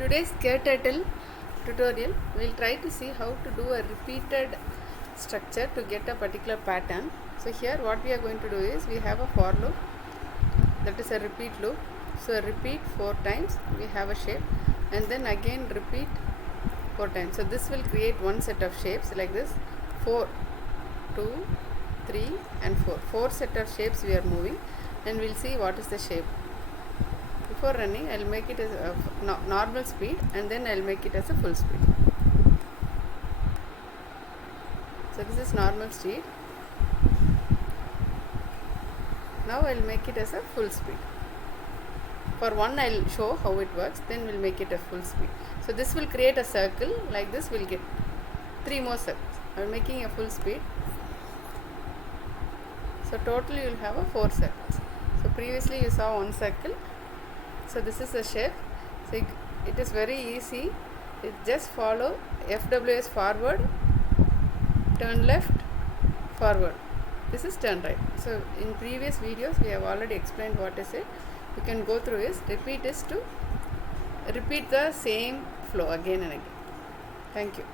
today's Kturtle tutorial, we will try to see how to do a repeated structure to get a particular pattern. So here what we are going to do is, we have a for loop, that is a repeat loop. So repeat 4 times, we have a shape, and then again repeat 4 times. So this will create one set of shapes like this: 4, 2, 3 and 4. 4 set of shapes we are moving, and we will see what is the shape. Before running, I will make it as a normal speed, and then I will make it as a full speed. So this is normal speed. Now I will make it as a full speed. For one I will show how it works, then we will make it a full speed. So this will create a circle like this. We will get 3 more circles. I am making a full speed. So total you will have a 4 circles. So previously you saw 1 circle. So this is the shape. So it is very easy. It just follow FWS forward, turn left, forward. This is turn right. So in previous videos we have already explained what is it. You can go through this. Repeat is to repeat the same flow again and again. Thank you.